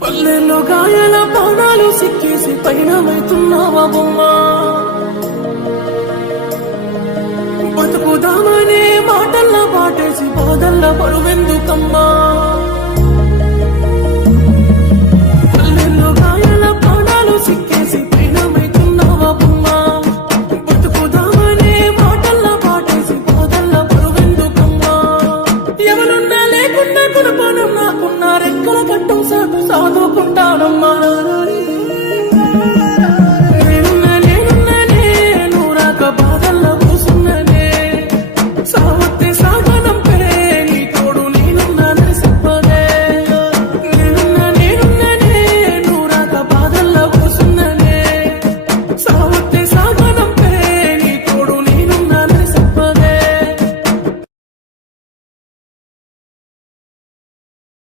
పల్లెల్లో గాయాల పానాలు సిక్కేసి పైన వెళ్తున్నావా బొమ్మా? బతుకుదామనే మాటల్లా పాటేసి బాధల్లా బరువెందుకమ్మా? పల్లెల్లో గాయాల పానాలు సిక్కేసి పైన వెళ్తున్నావా బొమ్మా? బతుకుదామనే మాటల్లా పాటేసి బాధల్లా బరువెందుకమ్మా? ఎవరున్నా లేకుండా కులపానం నాకున్నా రెక్కల కట్టం సాటు సాదుకుంటానమ్మా.